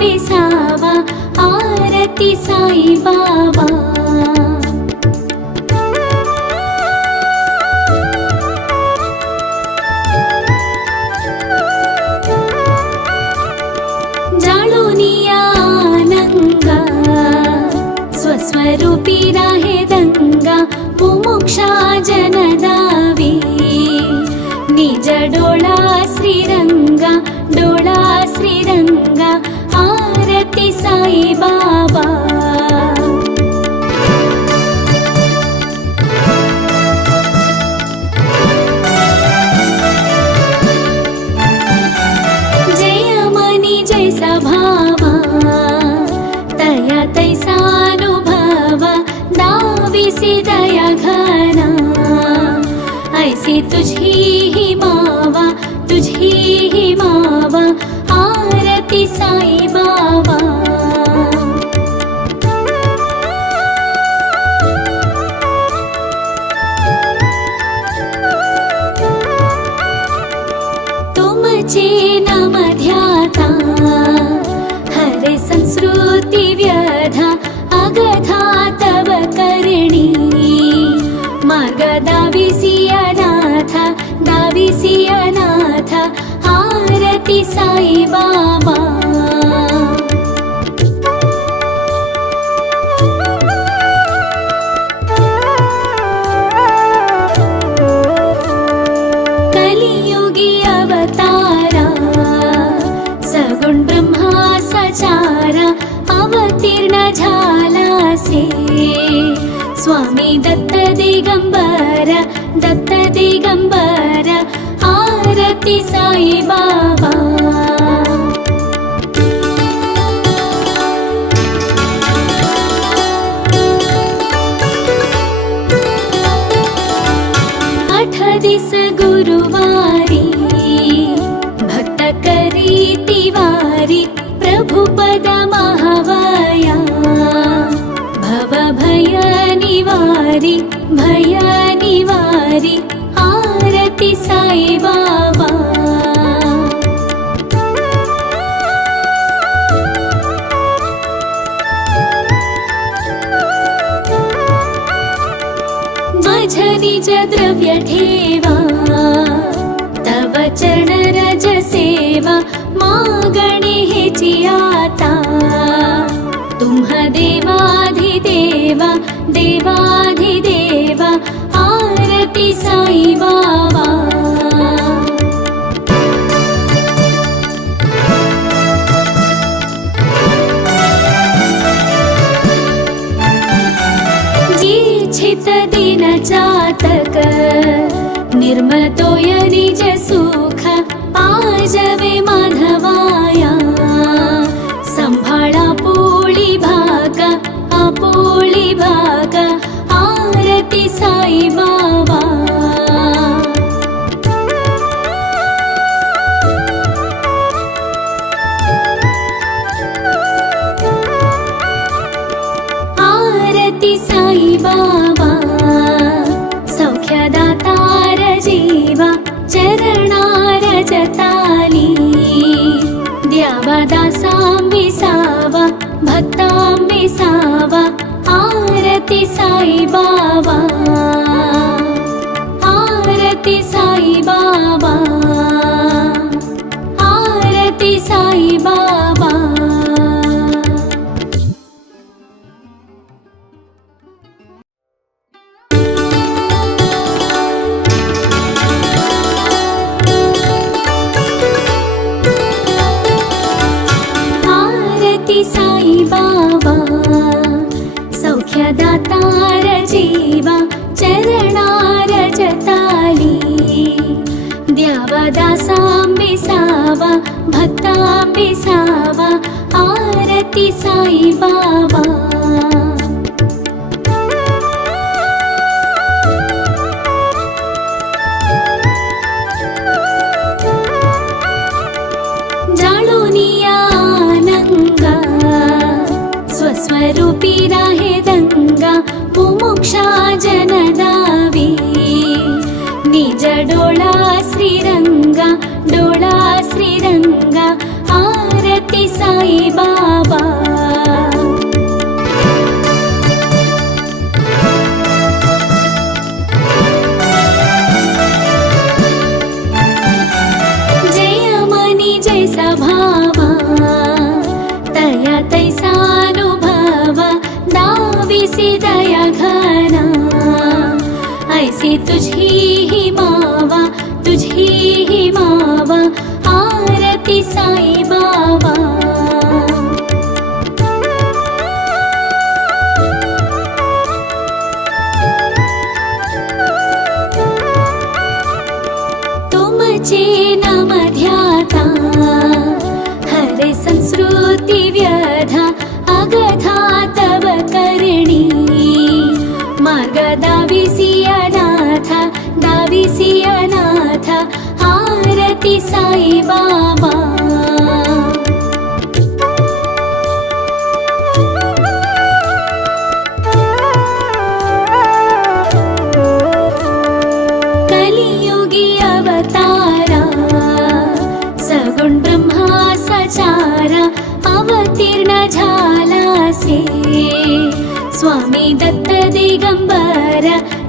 विसावा आरती साई बाबा। स्वरूपी राहे दंगा मुमुक्षा जनदावी निज डोळा श्रीरंगा आरती साई बाबा। जय मनी जैसा भावा तया तैसा दाविसी दया घना ऐसी तुझी ही मावा आरती साई बाबा। तुमचे नाम ध्याता हरे संस्कृती व्यधा अगधा तव करणी मार्ग दाविसी अनाथ आरती साई बाबा। कलियुगी अवतारा सगुण ब्रह्मा सचारा अवतीर्ण झालासे स्वामी दत्त दिगंबर आरती साई बाबा। आठ दिस गुरुवारी भक्त करी तिवारी प्रभु पद महावया भव भय निवारी आरती साई बाबा। माझ निज द्रव्य ठेवा तव चरण रज सेवा मागणे हेची आता तुम्हा देवाधिदेवा आरती साई बाबा। जीछित दिन चातक निर्मल तोय निज सुख पाजवे माधवाया संभाळा पोळी भाग आरती साई बाबा। आरती साई बाबा सौख्यदातार जीवा चरणार जताली द्यावा दासांबिसावा भक्तांबिसावा आरती साई बाबा। आरती साई बाबा आरती साई बाबा। आरती साई बाबा सौख्यदातार जीवा चरणार जताली द्यावा दासांबिसावा भक्तांबिसावा आरती साई बाबा। स्वरूपी राहे दंगा मुमुक्षा जनदावी निज डोळा श्रीरंगा आरती साई बाबा। ऐसी तुझी ही मावा, तुझी ही मावा, आरती साई बाबा. तुमचे नाम ध्याता हरे संस्कृती व्यधा अगधा तव करणी. मार्ग दाविसी अनाथ, दाविसी अनाथ, आरती साई बाबा. कलियुगी अवतारा सगुण ब्रह्मा सचारा अवतीर्ण झालासे. स्वामी दत्त दिगंबर,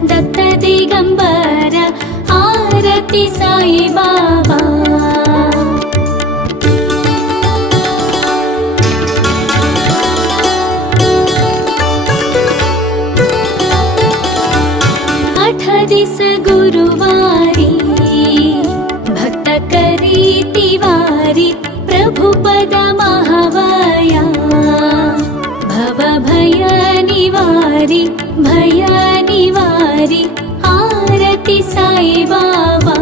दत्त दिगंबर, आरती साई बाबा. आठ दिस गुरुवारी भक्त करीती वारी. प्रभु पद महावया भव भय निवारी, भय निवारी, आरती साई बाबा.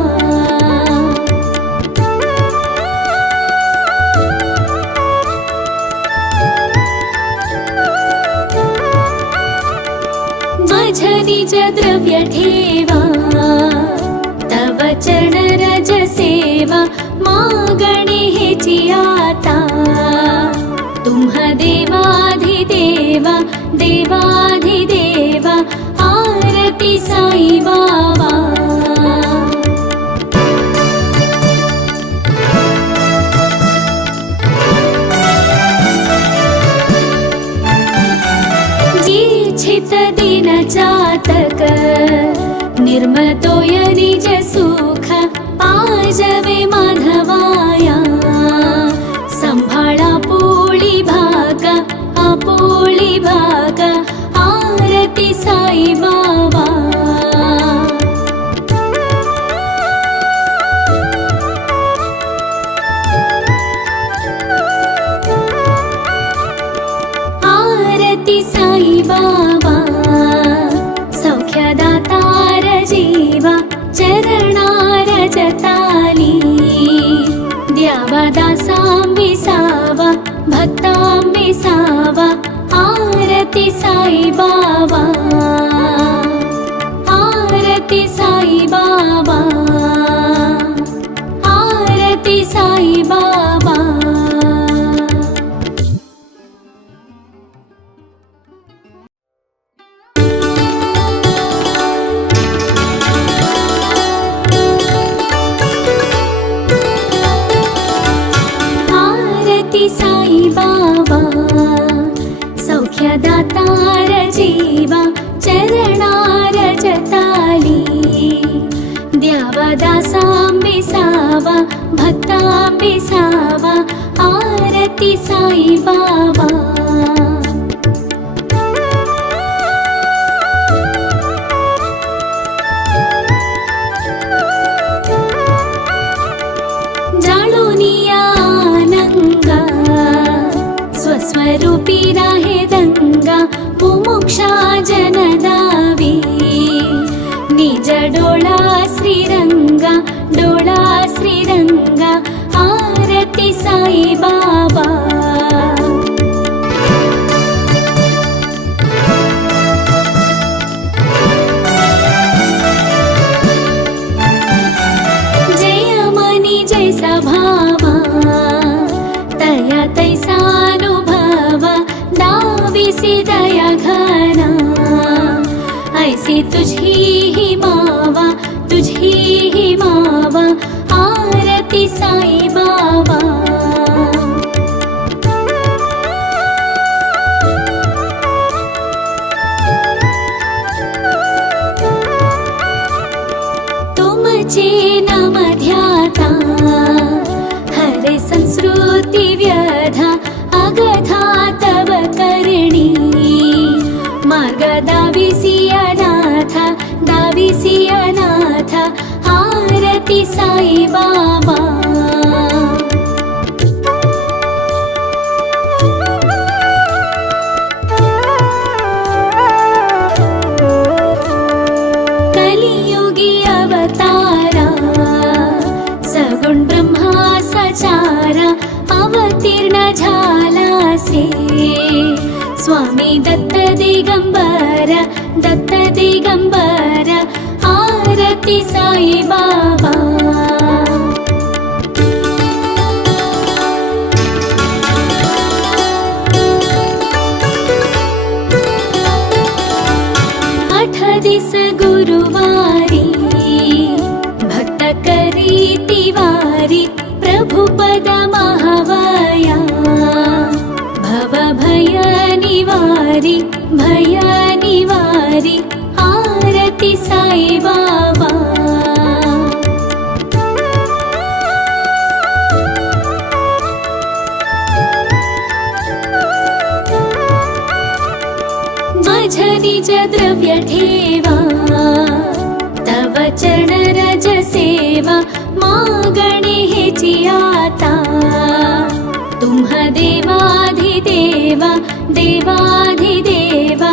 माझ निज द्रव्य ठेवा तव चरण रज सेवा. मागणे हेची आता तुम्हा देवाधिदेवा, देवाधिदेवा, आरती साई बाबा. जिच्छित दिन जातक निर्मल तोय निज सुख. पाजवे माधवाया संभाळा पोळी भागा, आपोळी भागा, आरती साई बाबा. आरती साई बाबा सौख्यदातार जीवा. चरणार जताली द्यावा दासां विसावा, भक्तां विसावा, आरती साई बाबा. आरती साई बाबा, आरती साई बाबा. आरती साई बाबा सौख्यदातार जीवा. चरणार जताली द्यावा दासां विसावा, भक्तां विसावा, आरती साई बाबा. जाणूनिया आनंगा स्वस्वरूपी राहे दंगा. मुमुक्षा जनदावी निज डोळा श्रीरंगा, डोळा श्रीरंगा, आरती साई बाबा. जय मनी जैसा भावा तया तैसानुभवा. दाविसी दया घना ऐसी तुझी ही मावा, तुझी ही मावा, आरती साई बाबा. तुमचे नाम ध्याता हरे संस्कृती व्यधा अगधा तव करणी. मार्ग दाविसी अनाथ, दाविसी आरती साई बाबा। कलियुगी अवतारा सगुण ब्रह्मा सचारा अवतीर्ण झालासे स्वामी दत्त दिगंबर दत्त दिगंबर आरती साई बाबा। दिस गुरुवारी भक्त करीति वारी प्रभु पद महावाया भव भय निवारी भय निवारी आरती साई बाबा। माझ निज द्रव्य ठेवा तव चरण रज सेवा मागणे हेची आता तुम्हा देवाधिदेवा देवाधिदेवा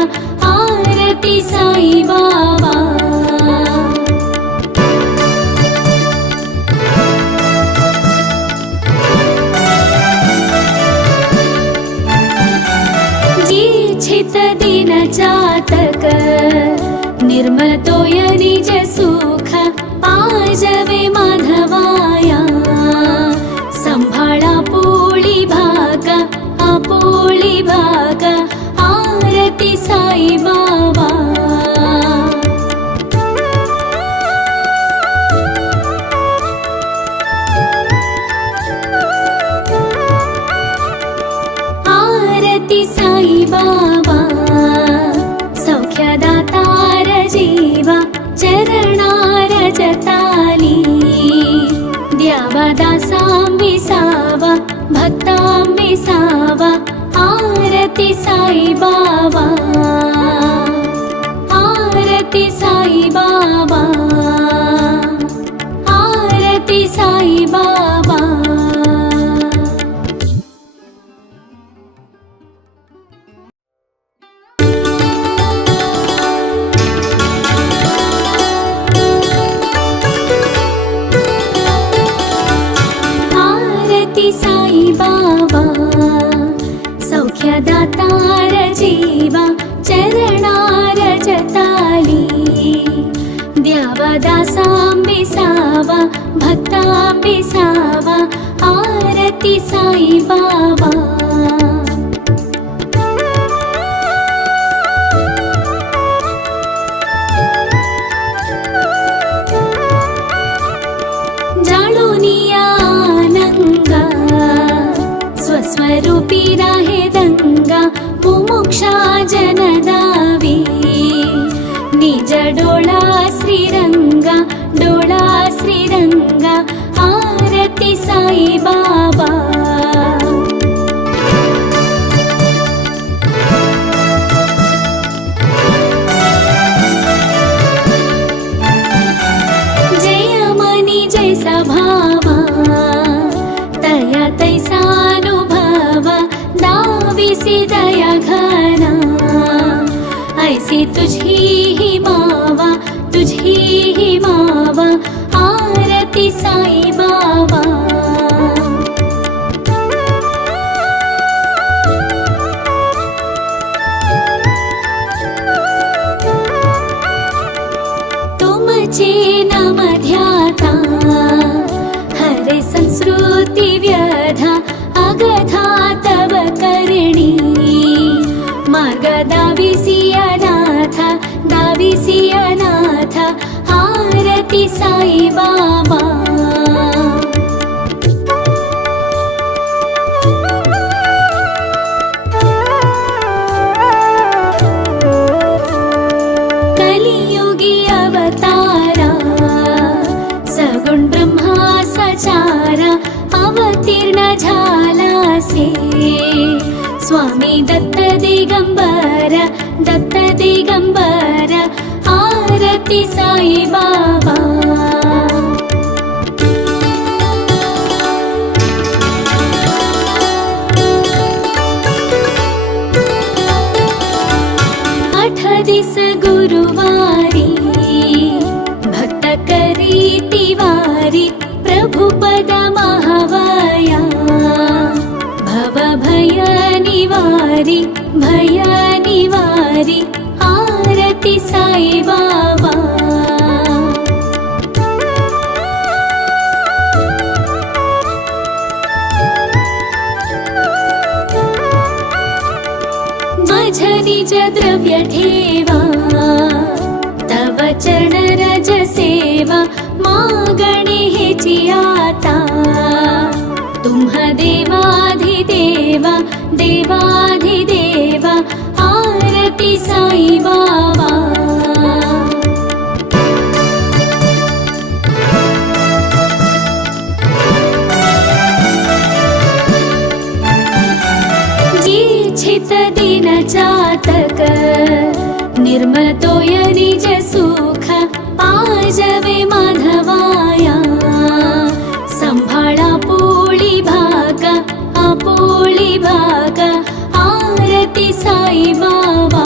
आरती साई बाबा। छित दिन जातक निर्मल तोय निज सुख पाजवे माधवाया संभाळा पोळी भागा आपोळी भागा आरती साई बाबा। आरती साई बाबा सौख्यदातार जीवा चरणार जताली द्यावा दासांबिसावा भक्तांबिसावा आरती साई बाबा। आरती साई बाबा आरती साई बाबा। आरती साई बाबा सौख्यदातार जीवा चरणार जताली द्यावा दासांबिसावा भक्तांबिसावा आरती साई बाबा। स्वस्वरूपी राहे दंगा मुमुक्षा जनदावी निज डोळा श्रीरंगा डोळा श्रीरंगा आरती साई बाबा। जय मनी जैसा भावा तया तैसा दाविसी दया घना ऐसी तुझी ही मावा तुझी ही मावा आरती साई बाबा। तुमचे नाम ध्याता हरे संस्कृती व्यधा अगधा तव करणी मार्ग दाविसी अनाथ आरती साई बाबा। कलियुगी अवतारा सगुण ब्रह्मा सचारा अवतीर्ण झालासे स्वामी दत्त दिगंबर दत्त दिगंबर आरती साई बाबा। निवारी भय निवारी आरती साई बाबा माझ निज द्रव्य ठेवा तव चरण रज सेवा मागणे हेची आता तुम्हा देवाधिदेवा देवाधिदेवा आरती साई बाबा इच्छित दिन चातक निर्मल तोय निज सुख पाजवे माधवाया संभाळा पोळी भागा आपोळी भागा आरती साई बाबा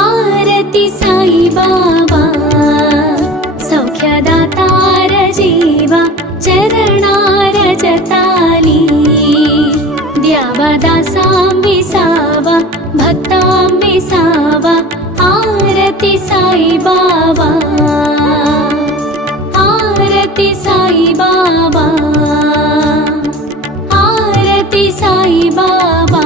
आरती साई बाबा सौख्यदातार जीवा चरणार जताली द्यावा दासां विसावा भक्तां विसावा आरती साई बाबा आरती साई बाबा आरती साई बाबा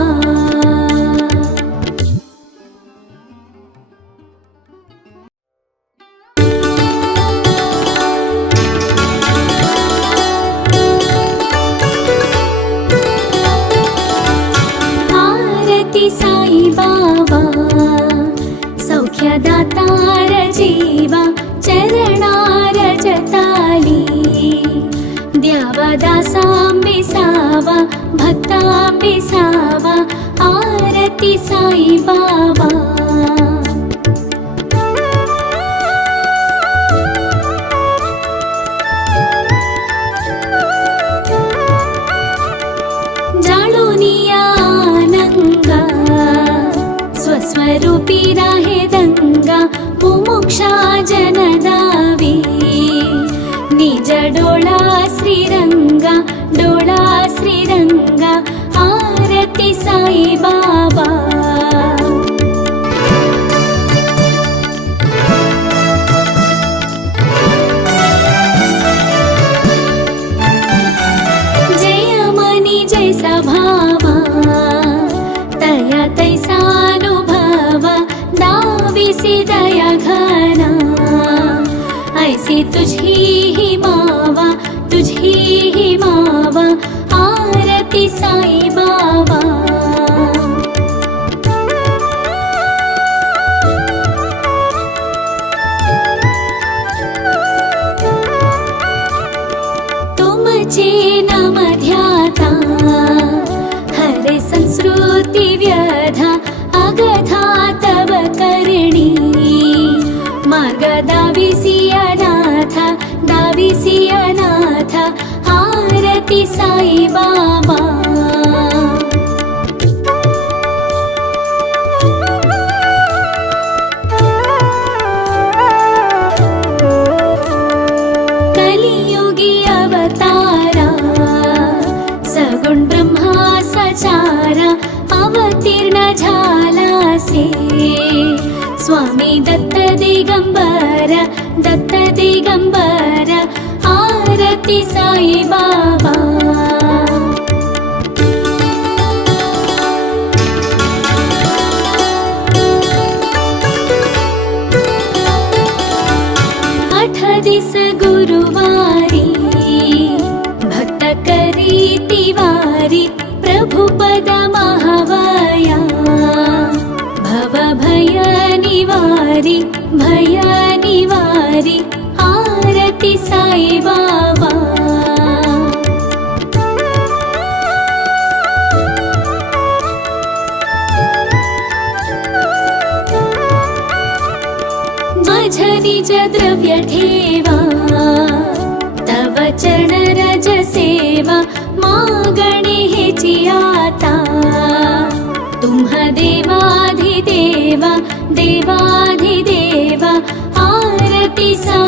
साई बाबा सौख्यदातार जीवा चरणार जताली द्यावा दासां विसावा भक्तां विसावा आरती साई बाबा स्वस्वरूपी राहे दंगा मुमुक्षा जनदावी निज डोळा श्रीरंगा आरती साई बाबा जय मनी जैसा भावा तया तैसानुभवा दाविसी दया घना ऐसी तुझी ही मावा आरती साई बाबा तुमचे नाम ध्याता हरे संस्कृती व्यधा अगथा तव करणी मार्ग दाविसी अनाथ आरती साई बाबा कलियुगी अवतारा सगुण ब्रह्मा सचारा अवतीर्ण झालासे स्वामी दत्त दिगंबर आरती साई बाबा आठ दिस गुरुवारी भक्त करी तिवारी प्रभुपद महावया भव भय निवारी आरती साई बाबा माझ निज द्रव्य ठेवा तव चरण रज सेवा मागणे हेची आता तुम्हा देवाधिदेवा देवाधिदेवा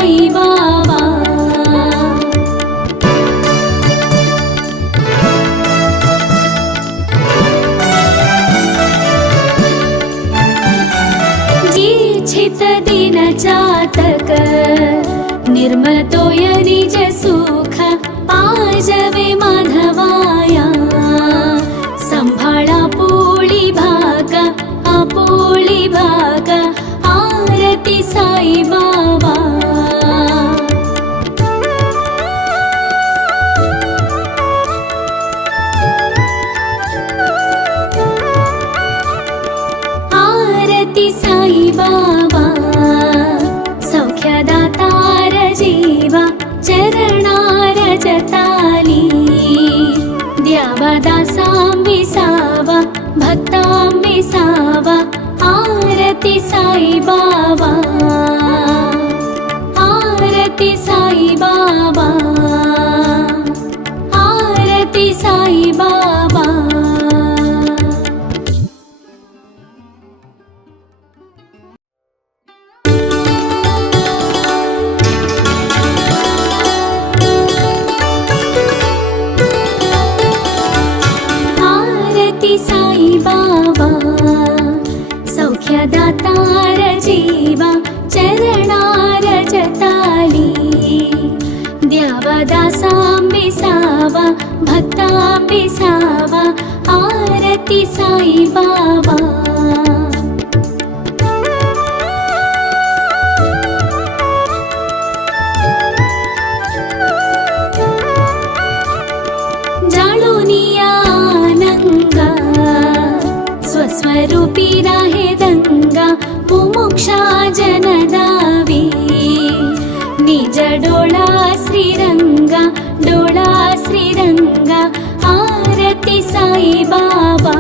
साई बाबा. छित दिन जातक निर्मल तोय निज सुख पाजवे माधवाया. संभाळा पोळी भाग आपोळी भाग आरती साई बाबा. आरती साई बाबा सौख्यदातार जीवा चरणार जताली. द्यावा दासां विसावा भक्तां विसावा आरती साई बाबा. आरती साई बाबा. आरती साई बाबा. साई बाबा सौख्यदातार जीवा चरणार जताली. द्यावा दासां विसावा भक्तां विसावा आरती साई बाबा. स्वरूपी राहे दंगा मुमुक्षा जनदावी. निज डोळा श्रीरंगा डोळा श्रीरंगा आरती साई बाबा.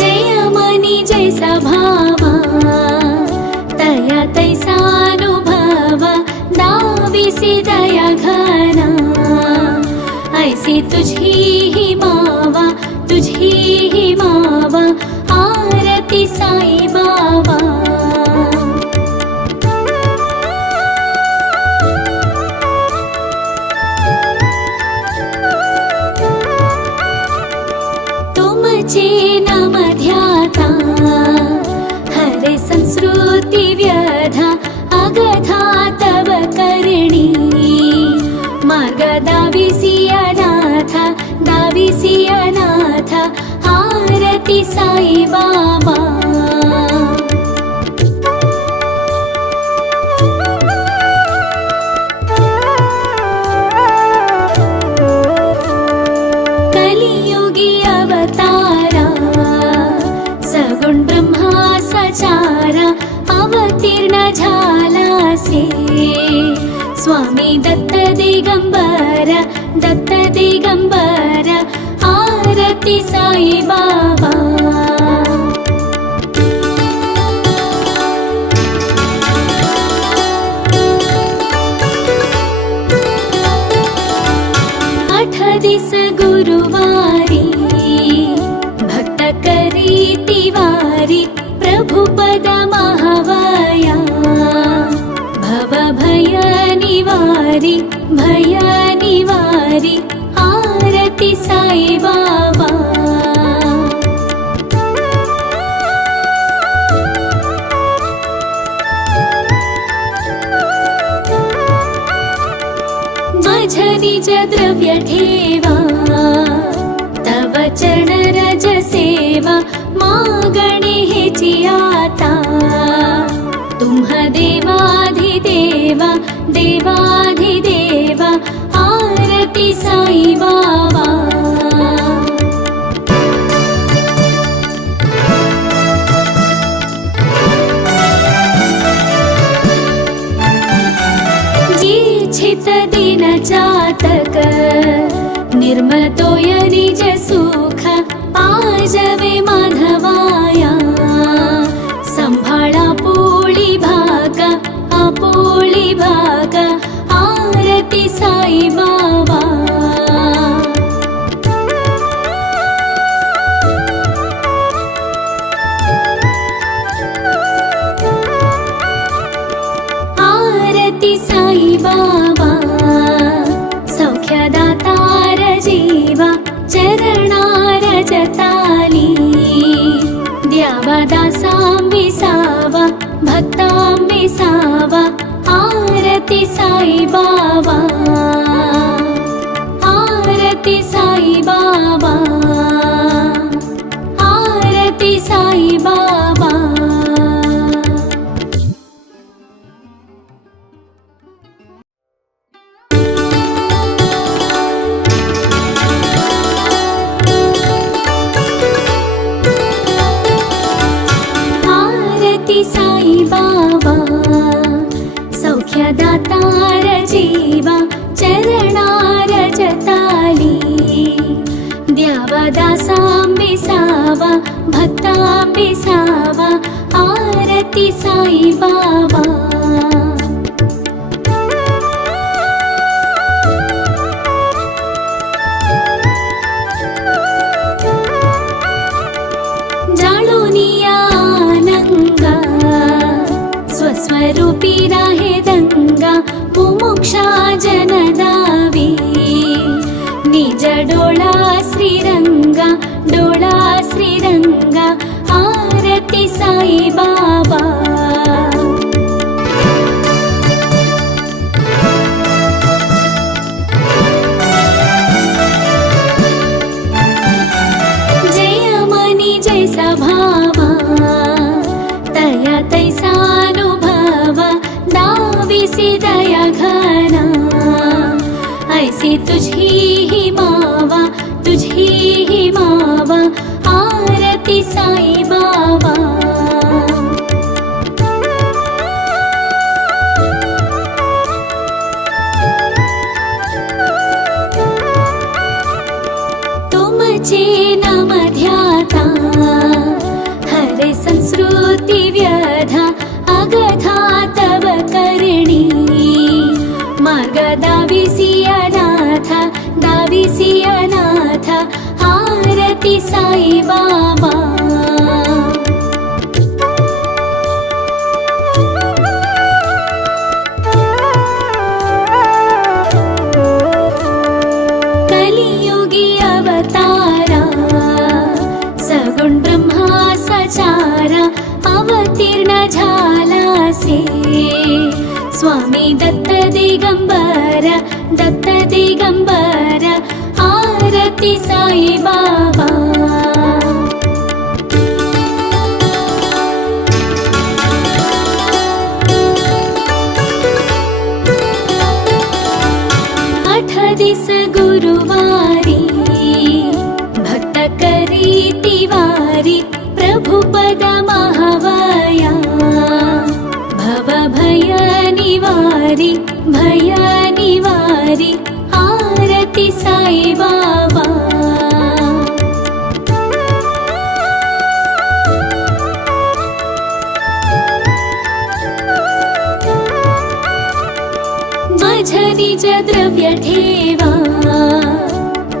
जय मनी जैसा भावा तया तैसा दाविसी दया घना. ऐसी तुझी ही मावा तुझी ही मावा आरती साई बाबा. तुमचे नाम ध्याता हरे संस्कृती व्यधा अगधा तव करणी. मार्ग दाविसी अनाथ दाविसी अनाथ आरती साई बाबा. कलियुगी अवतारा सगुण ब्रह्मा सचारा अवतीर्ण झालासे. स्वामी दत्त दिगंबर आरती साई बाबा. आठ दिस गुरुवारी भक्त करी तिवारी. प्रभुपद महावया भव भय निवारी आरती साई बाबा. माझ निज द्रव्य ठेवा तव चरण रज सेवा. मागणे हेची आता तुम्हा देवाधिदेवा देवाधिदेवा आरती साई बाबा. छित दिन जातक निर्मल तोय निज सुख पाजवे माधवाया. संभाळा पोळी भाग आपोळी भाग आरती साई बाबा. द्यावादासां विसावा भक्तां विसावा आरती साई बाबा आरती साई बाबा आरती साई बाबा आरती साई बाबा सौख्यदातार जीवा चरणार जताली द्यावादासां विसावा भक्तां विसावा आरती साई बाबा जाळोनिया आनंगा स्वस्वरूपी राहे दंगा मुमुक्षा जनदावी निज डोळा श्रीरंगा आरती साई बाबा जयमनी जैसा भावा तया तैसानुभवा दाविसी दया घना ऐसी तुझी ही मावा आरती साई बाबा तुमचे नाम ध्याता हरे संस्कृती व्यधा अगधा तव करणी मार्ग दाविसी अनाथ आरती साई बाबा कलियुगी अवतारा सगुण ब्रह्मा सचारा अवतीर्ण झालासे स्वामी दत्त दिगंबर आरती साई बाबा आठ दिस गुरुवारी भक्त करी तिवारी प्रभु पद महावया भव भय निवारी आरती साई बाबा माझ निज द्रव्य ठेवा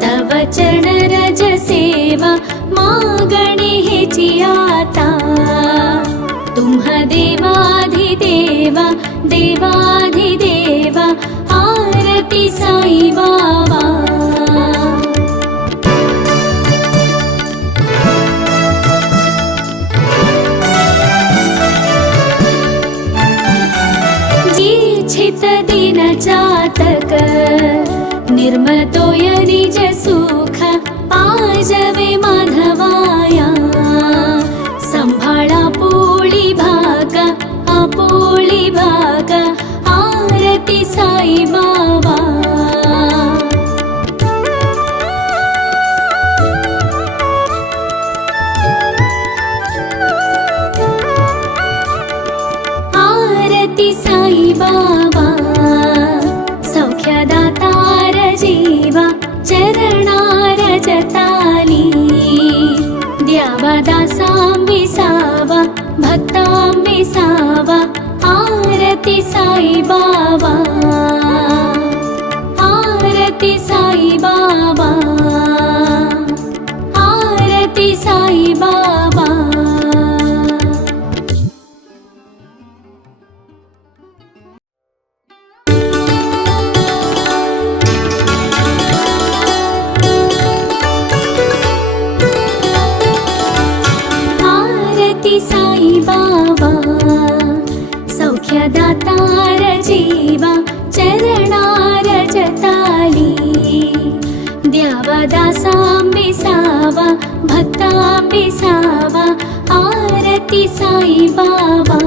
तव चरण रज सेवा मागणे हेची आता तुम्हा देवाधिदेवा आरती साई बाबा जिच्छित दिन चातक निर्मल तोय निज सुख पाजवे माधवाया संभाळा आपोळी भाग आरती साई बाबा आरती साई बाबा सौख्यदातार जीवा चरणार जताली द्यावादासां विसावा भक्तां विसावा आरती साई बाबा आरती साई बाबा आरती साई बाबा साई बाबा सौख्यदातार जीवा चरणार जताली द्यावा दासांबिसावा भक्तांबिसावा आरती साई बाबा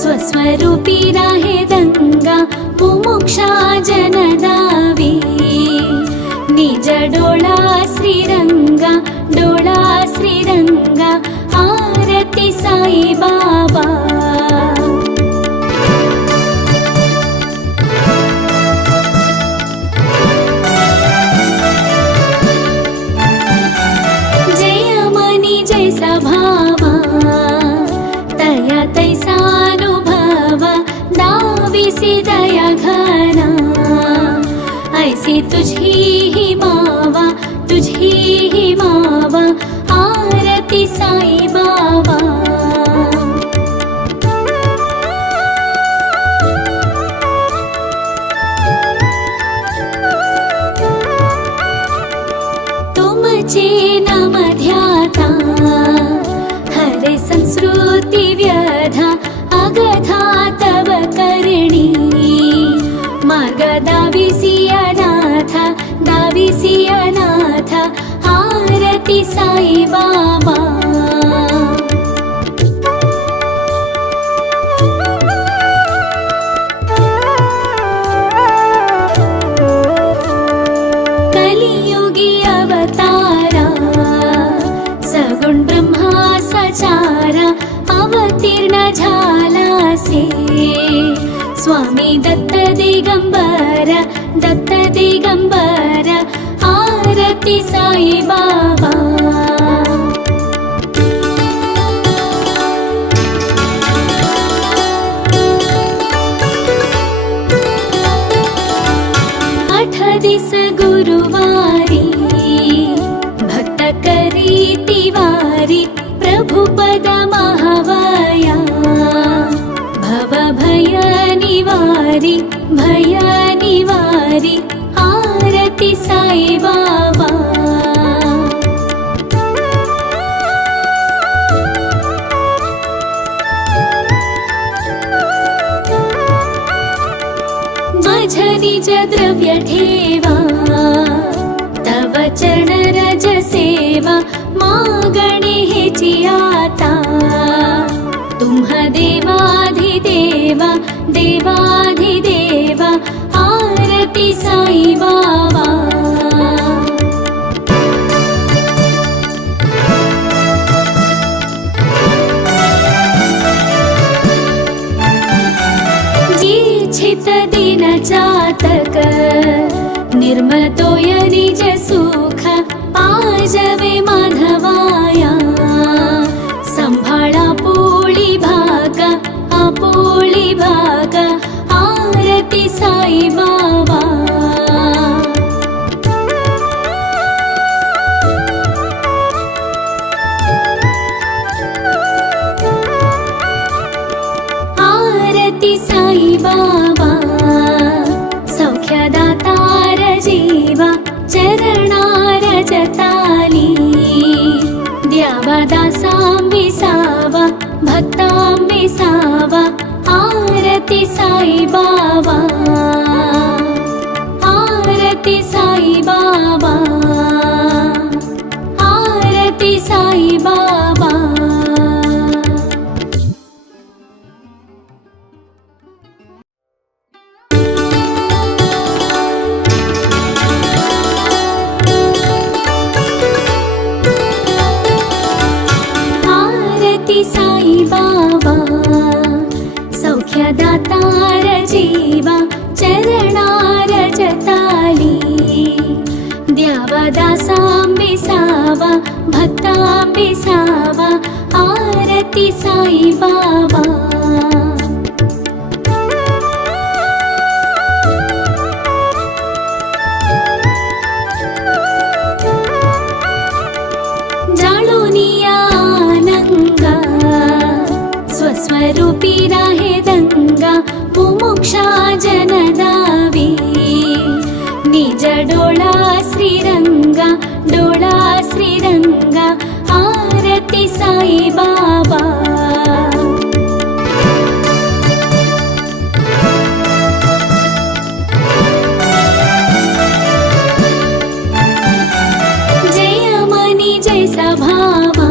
स्वस्वरूपी राहे दंगा मुमुक्षा जनदावी निज डोळा श्रीरंगा आरती साई बाबा जय मनी जैसा भावा तया तैसानुभवा दाविसी दया घना ऐसी तुझी ही मावा आरती साई बाबा तुमचे नाम ध्याता हरे संस्कृती व्यधा अगधा तव करणी मार्ग दाविसी अनाथ आरती साई बाबा कलियुगी अवतारा सगुण ब्रह्मा सचारा अवतीर्ण झालासे स्वामी दत्त दिगंबर आरती साई बाबा आठ दिस गुरुवारी भक्त करी तिवारी प्रभुपद महावया भव भय निवारी आरती साई बाबा माझ निज द्रव्य ठेवा तव चरण रज सेवा मागणे हेची आता तुम्हा देवाधिदेवा आरती साई बाबा जी छित दिन चातक निर्मल तोय निज सुख पाजवे माधवाया संभाळा पोळी भाग आरती साई बाबा आरती साई बाबा सौख्यदातार जीवा चरणार जताली द्यावा दासांबिसावा भक्तांबिसावा आरती साई बाबा आरती साई बाबा आरती साई बाबा आरती साई बाबा सौख्यदातार जीवा चरणार जताली द्यावा दासांबिसावा भक्तांबिसावा आरती साई बाबा स्वस्वरूपी राहे दंगा मुमुक्षा जनदावी निज डोळा श्रीरंगा आरती साई बाबा भावा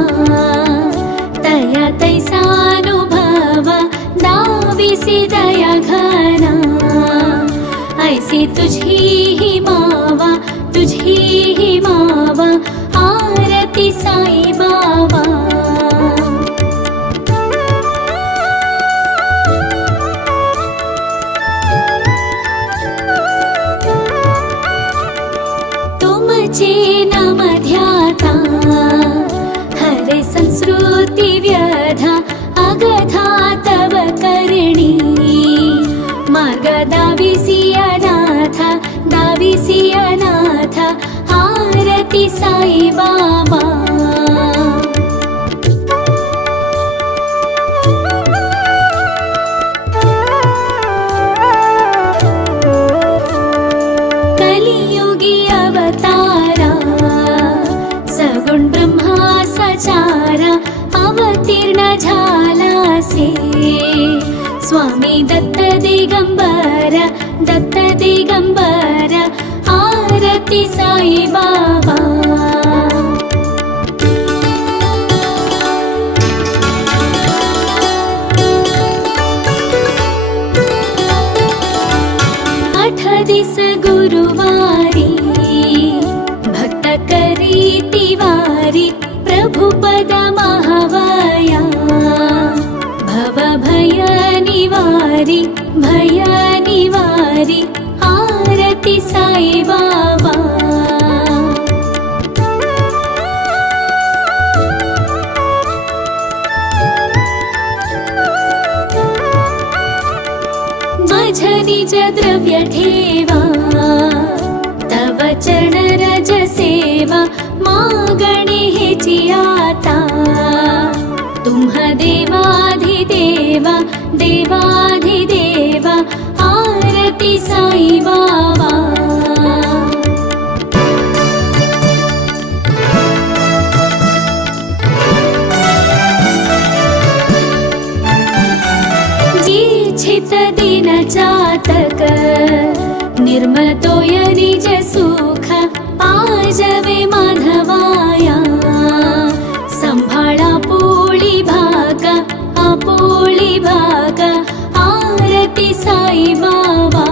तया तैसानुभवा दाविसी दया घना ऐसी तुझी ही मावा आरती साई बाबा तुमचे नाम ध्याता हरे संस्कृती व्यधा अगधा तव करणी मार्ग दाविसी अनाथ आरती साई बाबा कलियुगी अवतारा सगुण ब्रह्मा सचारा अवतीर्ण झालासे स्वामी दत्त दिगंबर आरती साई बाबा आठ दिस गुरुवारी भक्त करी तिवारी प्रभु पद महावया भव भय निवारी आरती साई बाबा माझ निज द्रव्य ठेवा तव चरण रज सेवा मागणे हेची आता तुम्ह देवाधिदेवा आरती साई बाबा जीच्छित दिन चातक निर्मल तोय निज सुख आजवे माधवाया संभाळा पोळी भाग आरती साई बाबा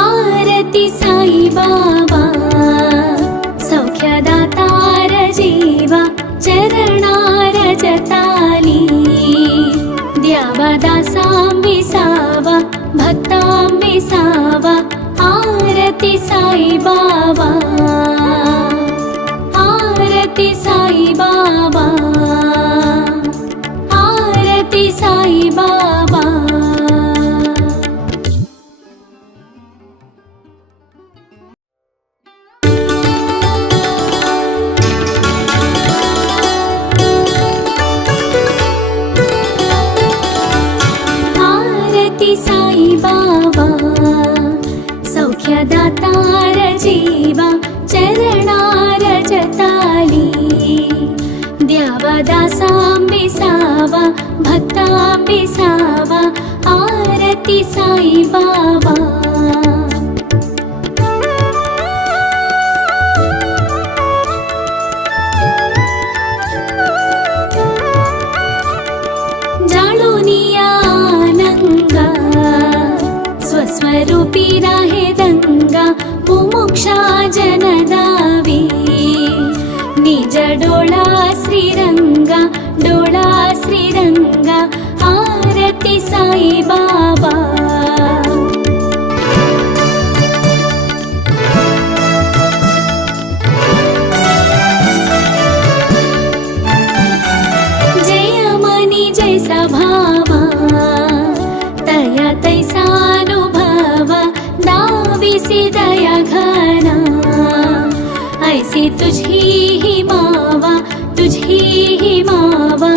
आरती साई बाबा सौख्यदातार जीवा चरणार जताली द्यावा दासांबिसावा भक्तांबिसावा आरती साई बाबा आरती साई बाबा आरती साई बाबा आरती साई बाबा सौख्यदातार जीवा चरणार जताली द्यावा दासांबिसावा भक्तांबिसावा आरती साई बाबा स्वस्वरूपी राहे दंगा मुमुक्षा जनदावी निज डोळा श्रीरंगा आरती साई बाबा जय मनी जैसा भावा तया तैसानुभवा दाविसी दया घना, ऐसी तुझी ही मावा, तुझी ही मावा,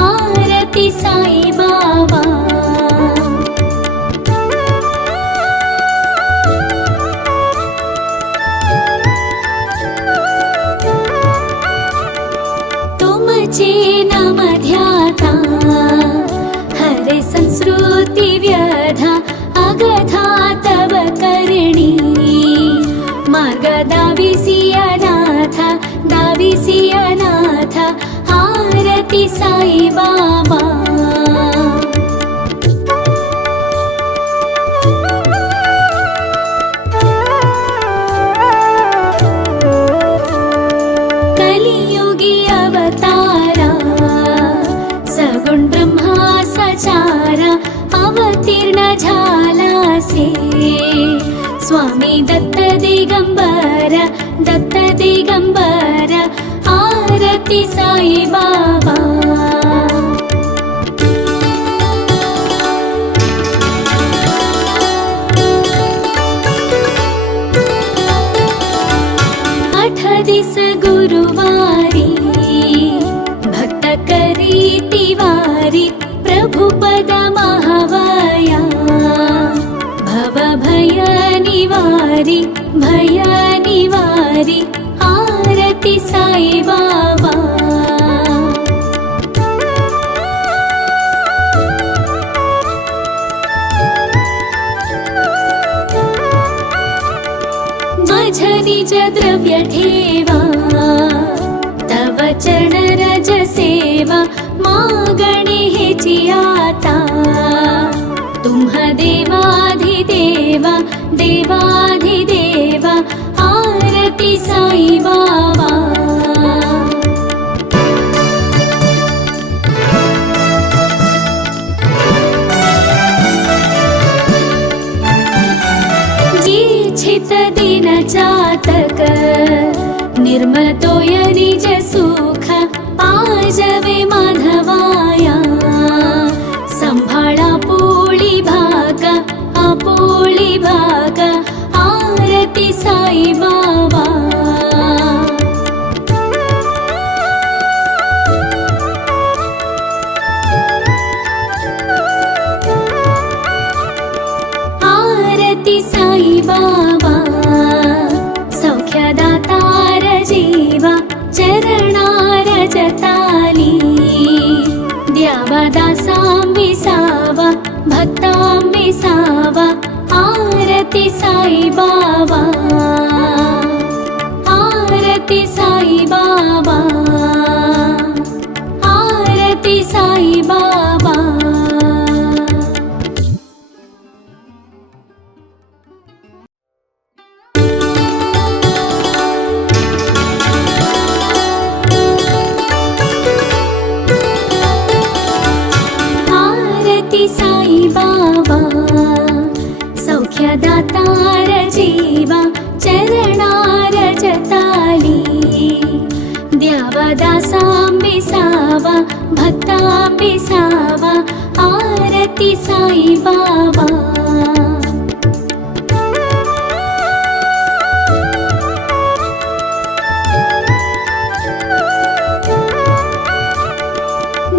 आरती साई बाबा. तुमचे नाम ध्याता, हरे संस्कृती व्यधा, अगथा तव करणी. मार्ग दाविसी अनाथ, दाविसी अनाथ, आरती साई बाबा. कलियुगी अवतारा, सगुण ब्रह्मा सचारा, अवतीर्ण झालासे. स्वामी दत्त दिगंबर, दत्त दिगंबर, आरती साई बाबा. आठ दिस गुरुवारी, भक्त करी तिवारी, प्रभु पद महावया. भव भय निवारी, भय निवारी, आरती साई बाबा. माझ निज द्रव्य ठेवा, तव चरण रज सेवा, मागणे हेची आता. तुम्हा देवाधिदेवा, देवाधिदेवा, आरती साई बाबा. जिच्छित दिन चातक, निर्मल तोय निज सुख, पाजवे माधवाया. संभाळा पोळी भागा, आपोळी भागा, आरती साई बाबा. आरती साई बाबा, सौख्यदातार जीवा, चरणार जताली. द्यावा दासां विसावा, भक्तां विसावा, आरती साई बाबा. आरती साई बाबा, आरती साई बाबा. आरती साई बाबा, सौख्यदातार जीवा, चरणार जताली. द्यावा दासां विसावा, भक्तां विसावा, आरती साई बाबा.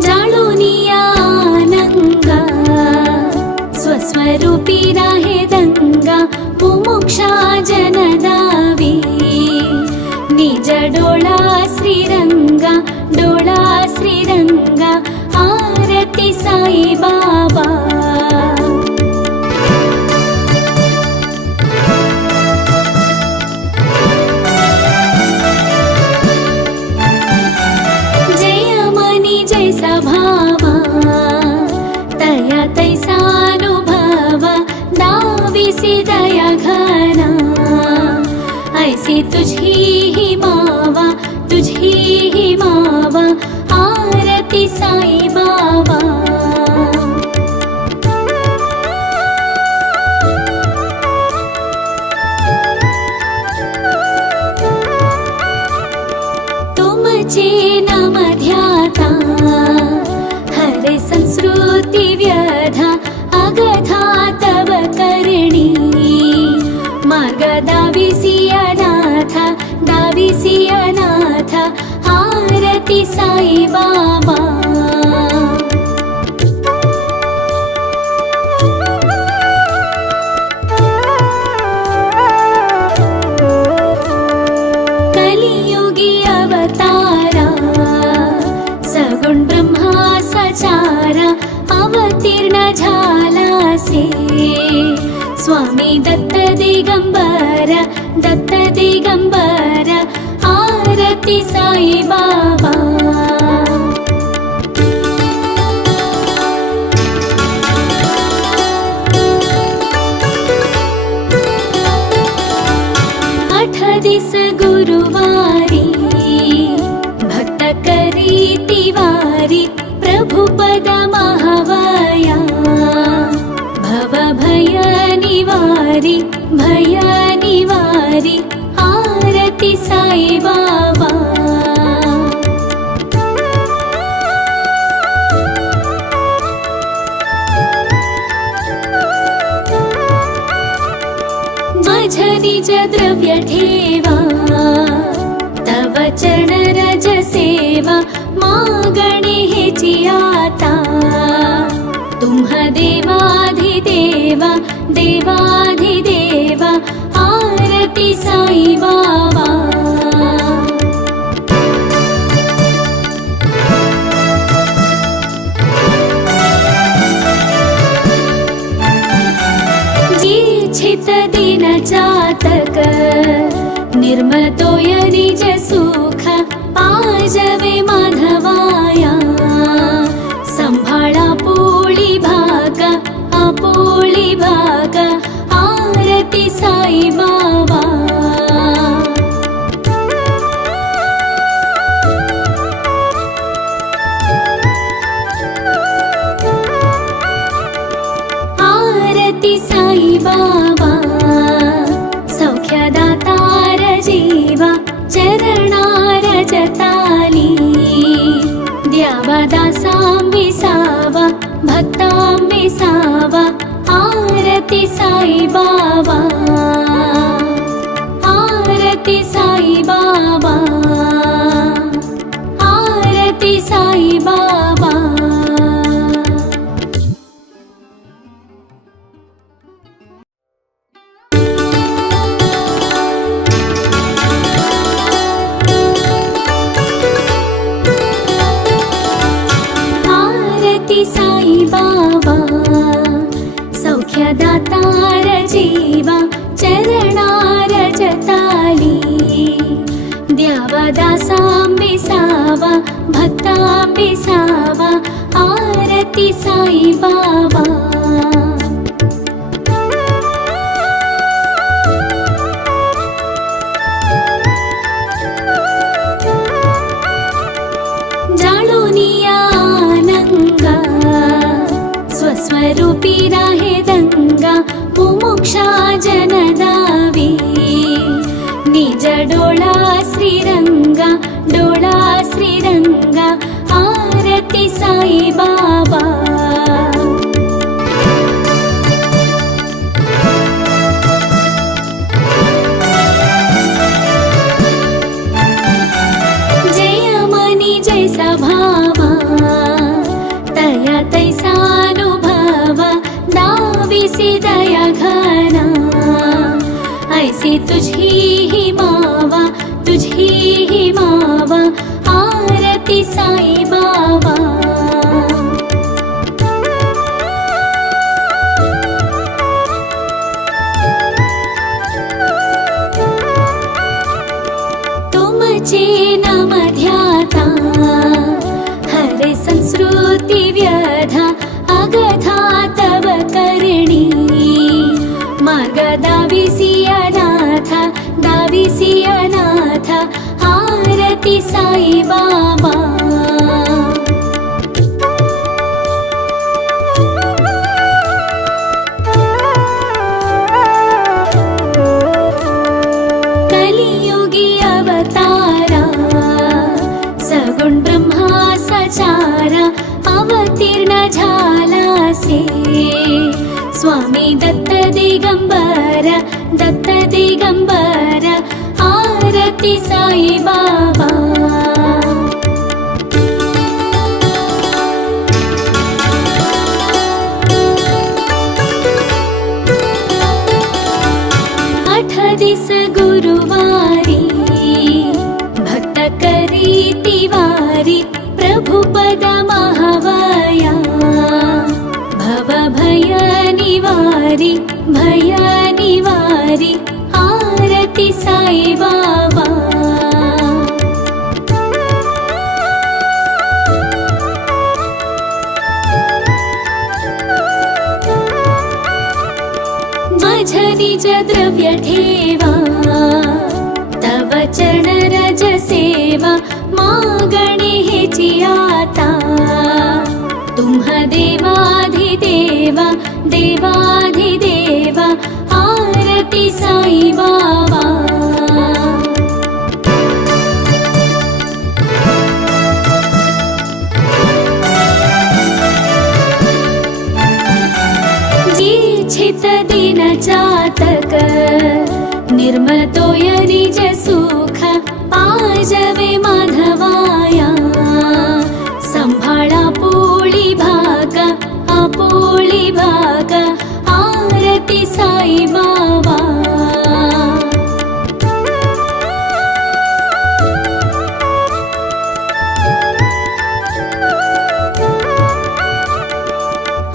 जाणूनिया आनंगा, स्वस्वरूपी राहे दंगा, मुमुक्षा जनदावी. निज डोळा श्रीरंगा, डोळा श्रीरंगा, आरती साई बाबा. जय मनी जैसा भावा, तया तैसानुभवा, दाविसी दया घना, ऐसी तुझी ही मावा, तुझी ही मावा, आरती साई बाबा. तुमचे नाम ध्याता, हरे संस्कृती व्यधा, अगथा तव करणी. मार्ग दाविसी अनाथ दाविसी अनाथ आरती साई बाबा कलियुगी अवतारा सगुण ब्रह्मा सचारा अवतीर्ण झालासे स्वामी दत्त दिगंबर आरती साई बाबा दिस गुरुवारी भक्त करी तिवारी प्रभु पद महावया भव भय निवारी आरती साई बाबा माझ निज द्रव्य ठेवा तव चरण रज सेवा मागणे हेची आता तुम्हा देवाधिदेवा देवाधिदेवा आरती साई बाबा छित दिन चातक निर्मल तोय निज सुख पाजवे माधवाया संभाळा पोळी भाग आरती साई बाबा आरती साई बाबा सौख्यदातार जीवा चरणार जताली द्यावा दासांबिसावा भक्तांबिसावा आरती साई बाबा आरती साई बाबा आरती साई बाबा साई बाबा सौख्यदातार जीवा चरणार जताली द्यावा दासांबिसावा भक्तांबिसावा आरती साई बाबा स्वस्वरूपी राहे दंगा मुमुक्षा जनदावी निज डोळा श्रीरंगा आरती साई बाबा जय मनी जैसा भावा तया तैसानुभवा दाविसी दया घना ऐसी तुझी ही मावा आरती साई बाबा तुमचे नाम ध्याता हरे संस्कृती व्यधा अगथा तव करणी मार्ग दाविसी अनाथ आरती साई बाबा कलियुगी अवतारा सगुण ब्रह्मा सचारा अवतीर्ण झालासे स्वामी दत्त दिगंबर आरती साई बाबा. दिस गुरुवारी भक्त करीति वारी प्रभुपद महावया. भव भय निवारी भय निवारी आरती साई बाबा. माझ निज द्रव्य ठेवा तव चरण रज सेवा. मागणे हेची आता तुम्हा देवाधिदेवा देवाधिदेवा आरती साई बाबा. जिच्छित दिन चातक निर्मल तोय निज सुख पाजवे माधवाया. संभाळा पोळी भागा आपोळी भागा आरती साई बाबा.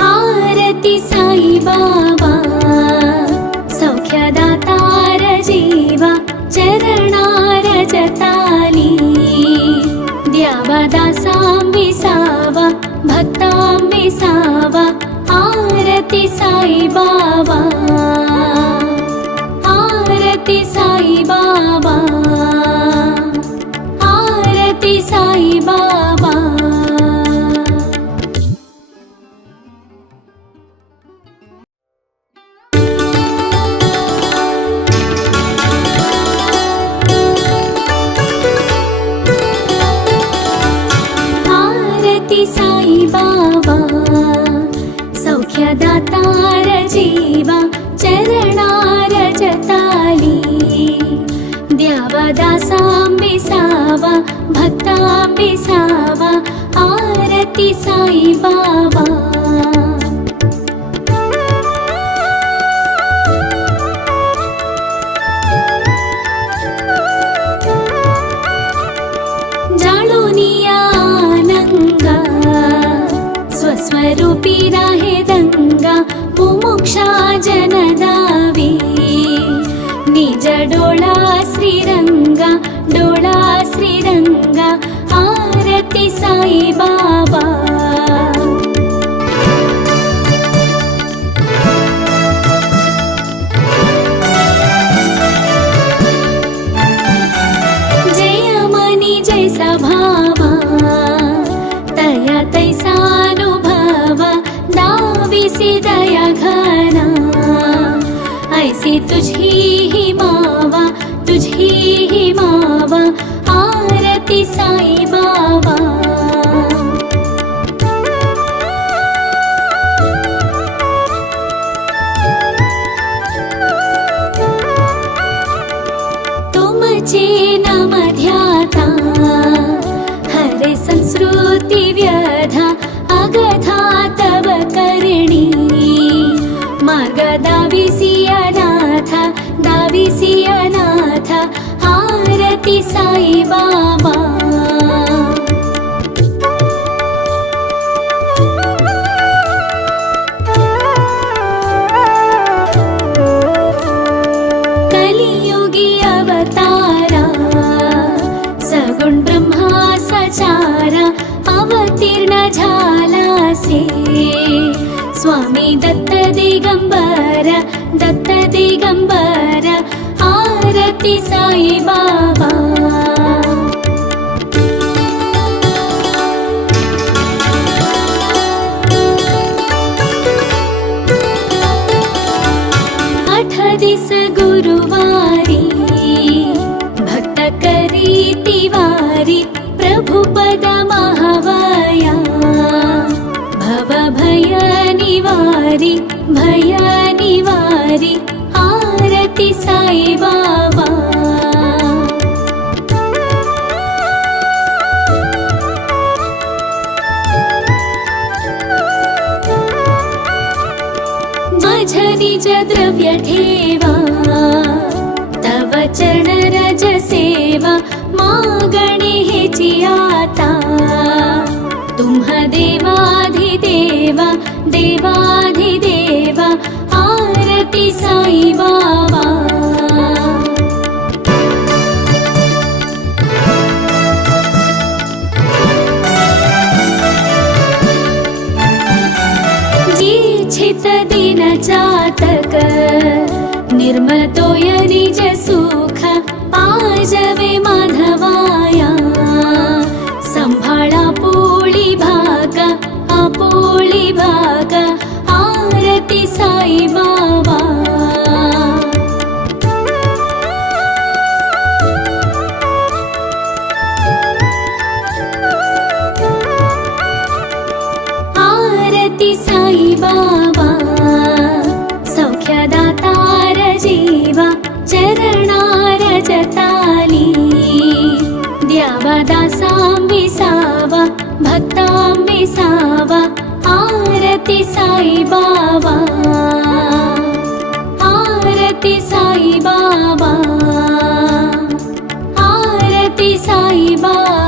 आरती साई बाबा सौख्यदातार जीवा चरणार जताली. द्यावा दासां विसावा भक्तां विसावा आरती साई बाबा. आरती साई बाबा आरती साई बाबा. आरती साई बाबा सौख्यदातार जीवा चरणार जताली. द्यावा दासां विसावा भक्तां विसावा आरती साई बाबा. जाणूनिया आनंगा स्वस्वरूपी राहे दंगा. मुमुक्षा जनदावी निज डोळा श्रीरंगा डोळा श्रीरंगा आरती साई बाबा. जय मनी जैसा भावा तया तैसानुभवा. दाविसी दया घना ऐसी तुझी ही मावा तुझी ही मावा आरती साई बाबा. तुमचे नाम ध्याता हरे संस्कृती व्यधा. अगधा तव करणी मार्ग दाविसी अनाथ आरती साई बाबा. कलियुगी अवतारा सगुण ब्रह्मा सचारा. अवतीर्ण झालासे स्वामी दत्त दिगंबर आरती साई बाबा. दिस गुरुवारी भक्त करीति वारी प्रभुपद महावया. भव भय निवारी भय निवारी आरती साई बाबा. विठेवा तव चरण रज सेवा मागणे हेची आता तुम्ह देवाधिदेवा देवाधिदेवा आरती साई बाबा छित दिन चातक निर्मल तोय निज सुख पाजवे माधवाया संभाळा पोळी भागा आपोळी भागा आरती साई बाबा आरती साई बाबा सौख्यदातार जीवा चरणार जताली द्यावा दासां विसावा भक्तां विसावा आरती साई बाबा आरती साई बाबा आरती साई बाबा